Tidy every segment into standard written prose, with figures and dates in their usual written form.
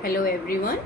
Hello everyone.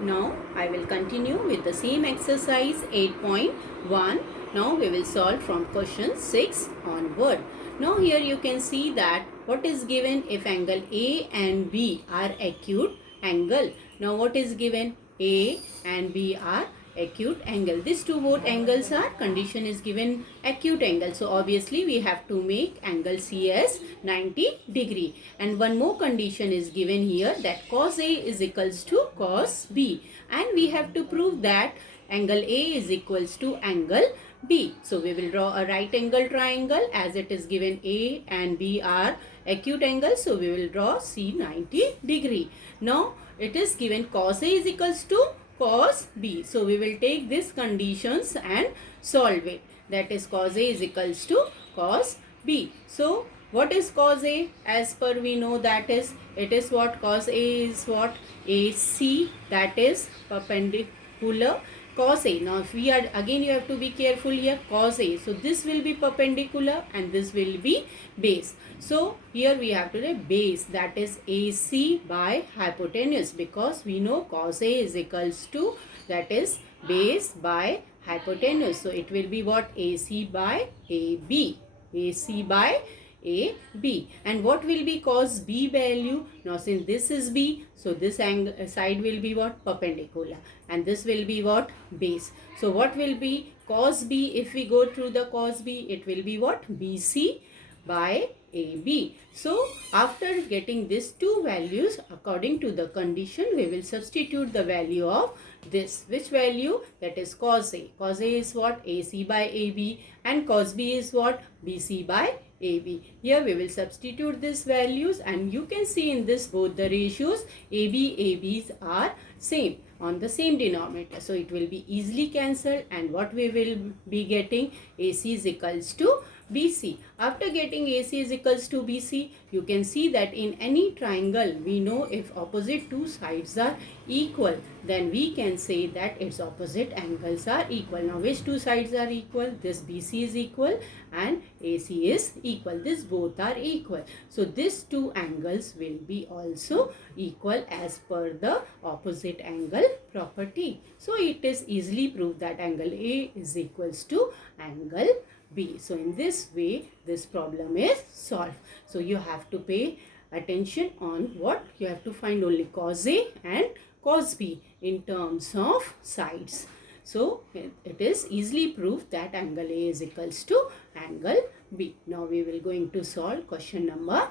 Now I will continue with the same exercise 8.1. Now we will solve from question 6 onward. Now here you can see that what is given if angle A and B are acute angle. Now what is given? A and B are acute angle. These two both angles are condition is given acute angle. So obviously we have to make angle C as 90 degree. And one more condition is given here that cos A is equals to cos B. And we have to prove that angle A is equals to angle B. So we will draw a right angle triangle as it is given A and B are acute angle. So we will draw C 90 degree. Now it is given cos A is equals to cos B. So we will take these conditions and solve it. That is cos A is equals to cos B. So what is cos A? As per we know that is, it is what cos A is what? AC, that is perpendicular cos A. Now if we are, again you have to be careful here, cos A. So this will be perpendicular and this will be base. So here we have to write base, that is AC by hypotenuse, because we know cos A is equals to, that is base by hypotenuse. So it will be what? AC by AB. AC by AB. And what will be cos B value? Now since this is B, so this side will be what? Perpendicular. And this will be what? Base. So what will be cos B? If we go through the cos B, it will be what? BC by AB. So after getting these two values according to the condition, we will substitute the value of this. Which value? That is cos A. Cos A is what? AC by AB, and cos B is what? BC by AB. Here we will substitute these values, and you can see in this both the ratios ABs are same on the same denominator. So it will be easily cancelled, and what we will be getting? AC is equals to BC. After getting AC is equals to BC, you can see that in any triangle, we know if opposite two sides are equal, then we can say that its opposite angles are equal. Now which two sides are equal? This BC is equal and AC is equal. This both are equal. So these two angles will be also equal as per the opposite angle property. So it is easily proved that angle A is equals to angle B. So in this way, this problem is solved. So you have to pay attention on what? You have to find only cos A and cos B in terms of sides. So it is easily proved that angle A is equals to angle B. Now we will going to solve question number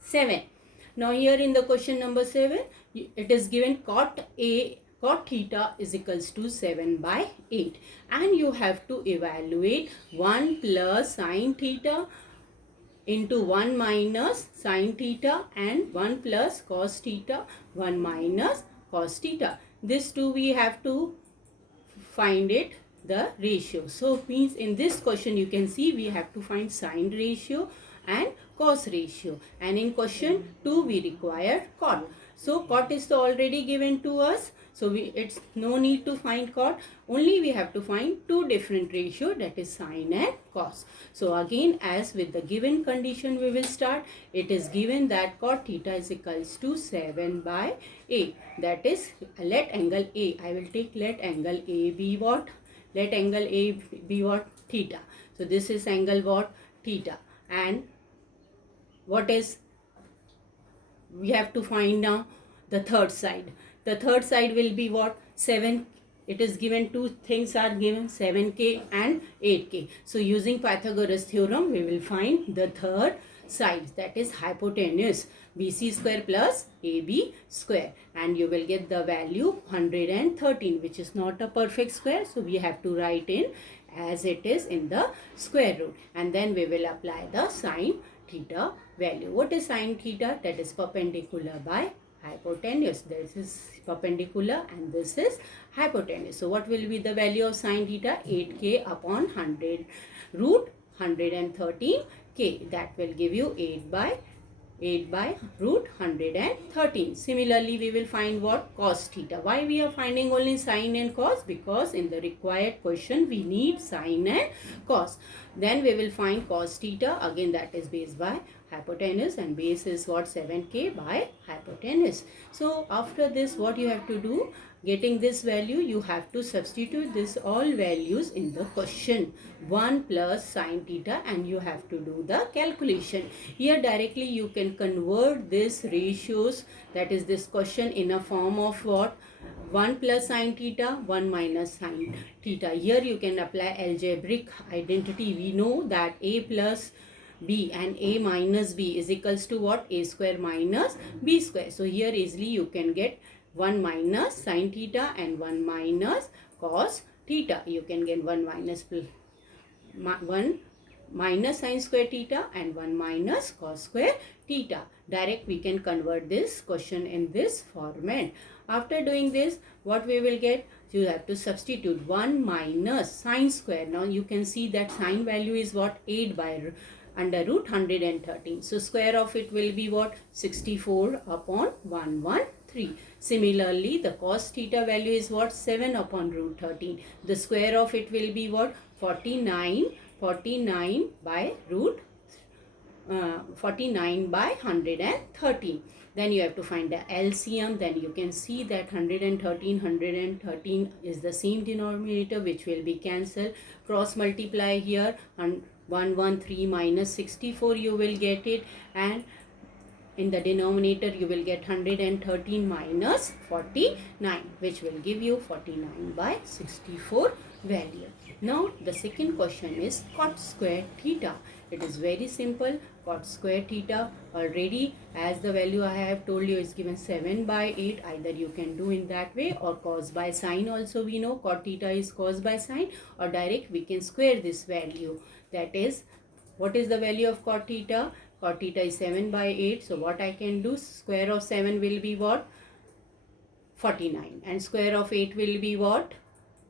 7. Now here in the question number 7, it is given cot theta is equals to 7 by 8, and you have to evaluate 1 plus sine theta into 1 minus sine theta and 1 plus cos theta, 1 minus cos theta. This two we have to find it the ratio. So means in this question you can see we have to find sine ratio and cos ratio, and in question 2 we require cot. So cot is already given to us, so it's no need to find cot, only we have to find two different ratio, that is sine and cos. So again, as with the given condition we will start. It is given that cot theta is equals to 7 by 8, that is let angle A, I will take let angle A be what? Let angle A be what? Theta. So this is angle what? Theta. And what is, we have to find now the third side. The third side will be what? 7. It is given, two things are given, 7k and 8k. So using Pythagoras theorem, we will find the third side, that is hypotenuse, BC square plus AB square, and you will get the value 113, which is not a perfect square, so we have to write in as it is in the square root, and then we will apply the sine theta value. What is sine theta? That is perpendicular by hypotenuse. This is perpendicular and this is hypotenuse. So what will be the value of sine theta? 8k upon 100 root 113k. That will give you 8 by root 113. Similarly, we will find what? Cos theta. Why we are finding only sine and cos? Because in the required question we need sine and cos. Then we will find cos theta, again that is based by hypotenuse, and base is what, 7k by hypotenuse. So after this, what you have to do, getting this value, you have to substitute this all values in the question. 1 plus sine theta, and you have to do the calculation. Here directly you can convert this ratios, that is this question, in a form of what, 1 plus sine theta, 1 minus sine theta. Here you can apply algebraic identity. We know that a plus b and a minus b is equals to what, a square minus b square. So here easily you can get 1 minus sine theta and 1 minus cos theta. You can get 1 minus sine square theta and 1 minus cos square theta. Direct we can convert this question in this format. After doing this, what we will get? You have to substitute 1 minus sine square. Now you can see that sine value is what, 8 by under root 113. So square of it will be what, 64 upon 113. Similarly, the cos theta value is what, 7 upon root 13. The square of it will be what, 49 by root 49 by 113. Then you have to find the LCM. Then you can see that 113 is the same denominator, which will be cancelled. Cross multiply here, and 113 minus 64 you will get it, and in the denominator you will get 113 minus 49, which will give you 49 by 64 value. Now the second question is cot square theta. It is very simple. Cot square theta, already as the value I have told you is given 7 by 8. Either you can do in that way, or cos by sine also we know cot theta is cos by sine, or direct we can square this value. That is, what is the value of cot theta? Cot theta is 7 by 8. So what I can do, square of 7 will be what? 49. And square of 8 will be what?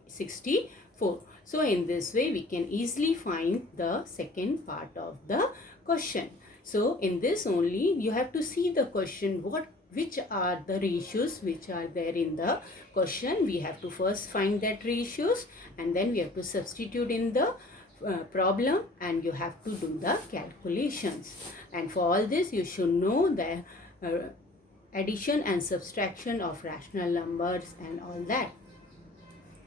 64. So in this way we can easily find the second part of the question. So in this only you have to see the question, which are the ratios which are there in the question. We have to first find that ratios, and then we have to substitute in the problem, and you have to do the calculations. And for all this you should know the addition and subtraction of rational numbers and all that.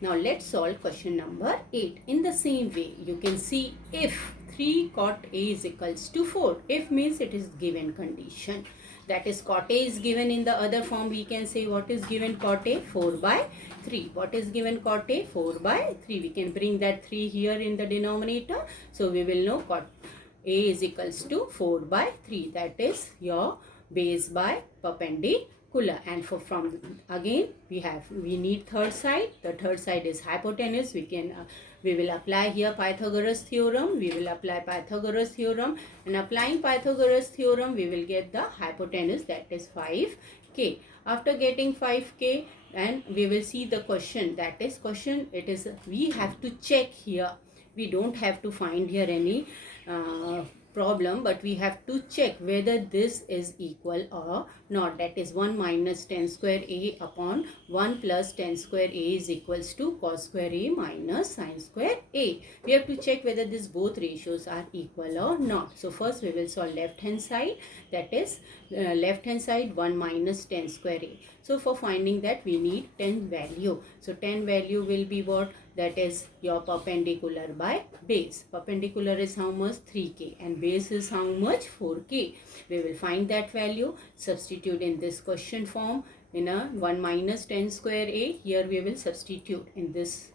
Now let's solve question number 8. In the same way, you can see if 3 cot A is equals to 4. If means it is given condition. That is, cot A is given in the other form. We can say what is given cot A? 4 by 3. What is given cot A? 4 by 3. We can bring that 3 here in the denominator. So we will know cot A is equals to 4 by 3. That is your base by perpendicular. And from again we need third side. The third side is hypotenuse. We will apply here Pythagoras theorem. We will apply Pythagoras theorem, and applying Pythagoras theorem we will get the hypotenuse, that is 5k. After getting 5k, and we will see the question. That is question, it is, we have to check here. We don't have to find here any problem, but we have to check whether this is equal or not. That is 1 minus tan square A upon 1 plus tan square A is equals to cos square A minus sin square A. We have to check whether these both ratios are equal or not. So first we will solve left hand side. That is left hand side 1 minus tan square A. So for finding that we need tan value. So tan value will be what? That is your perpendicular by base. Perpendicular is how much? 3k, and base is how much? 4k. We will find that value, substitute in this question form in a 1 minus tan square A. Here we will substitute in this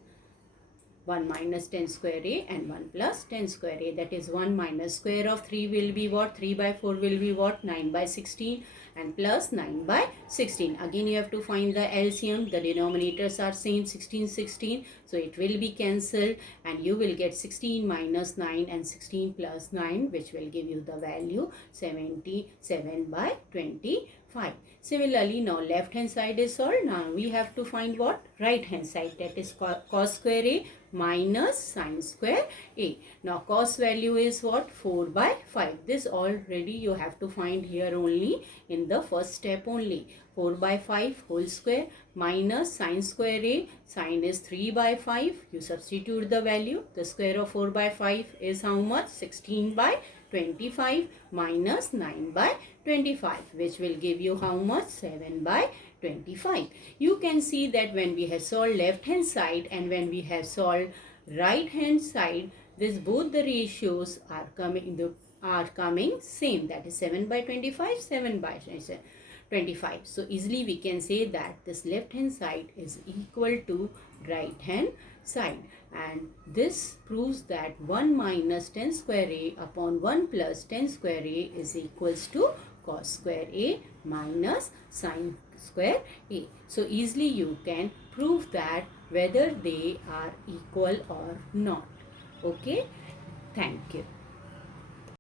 1 minus tan square A and 1 plus tan square A. That is 1 minus square of 3 will be what? 3 by 4 will be what? 9 by 16, and plus 9 by 16. Again you have to find the LCM. The denominators are same, 16. So it will be cancelled, and you will get 16 minus 9 and 16 plus 9, which will give you the value 77 by 25. Similarly, now left hand side is solved. Now we have to find what? Right hand side. That is cos square A minus sin square A. Now cos value is what? 4 by 5. This already you have to find here only in the first step only. 4 by 5 whole square minus sin square A. Sin is 3 by 5. You substitute the value. The square of 4 by 5 is how much? 16 by 25 minus 9 by 25, which will give you how much? 7 by 25. You can see that when we have solved left hand side and when we have solved right hand side, this both the ratios are coming same, that is 7 by 25, 7 by 25. So easily we can say that this left hand side is equal to right hand side, and this proves that 1 minus tan square a upon 1 plus tan square a is equals to cos square a minus sin square a. So easily you can prove that whether they are equal or not. Okay, thank you.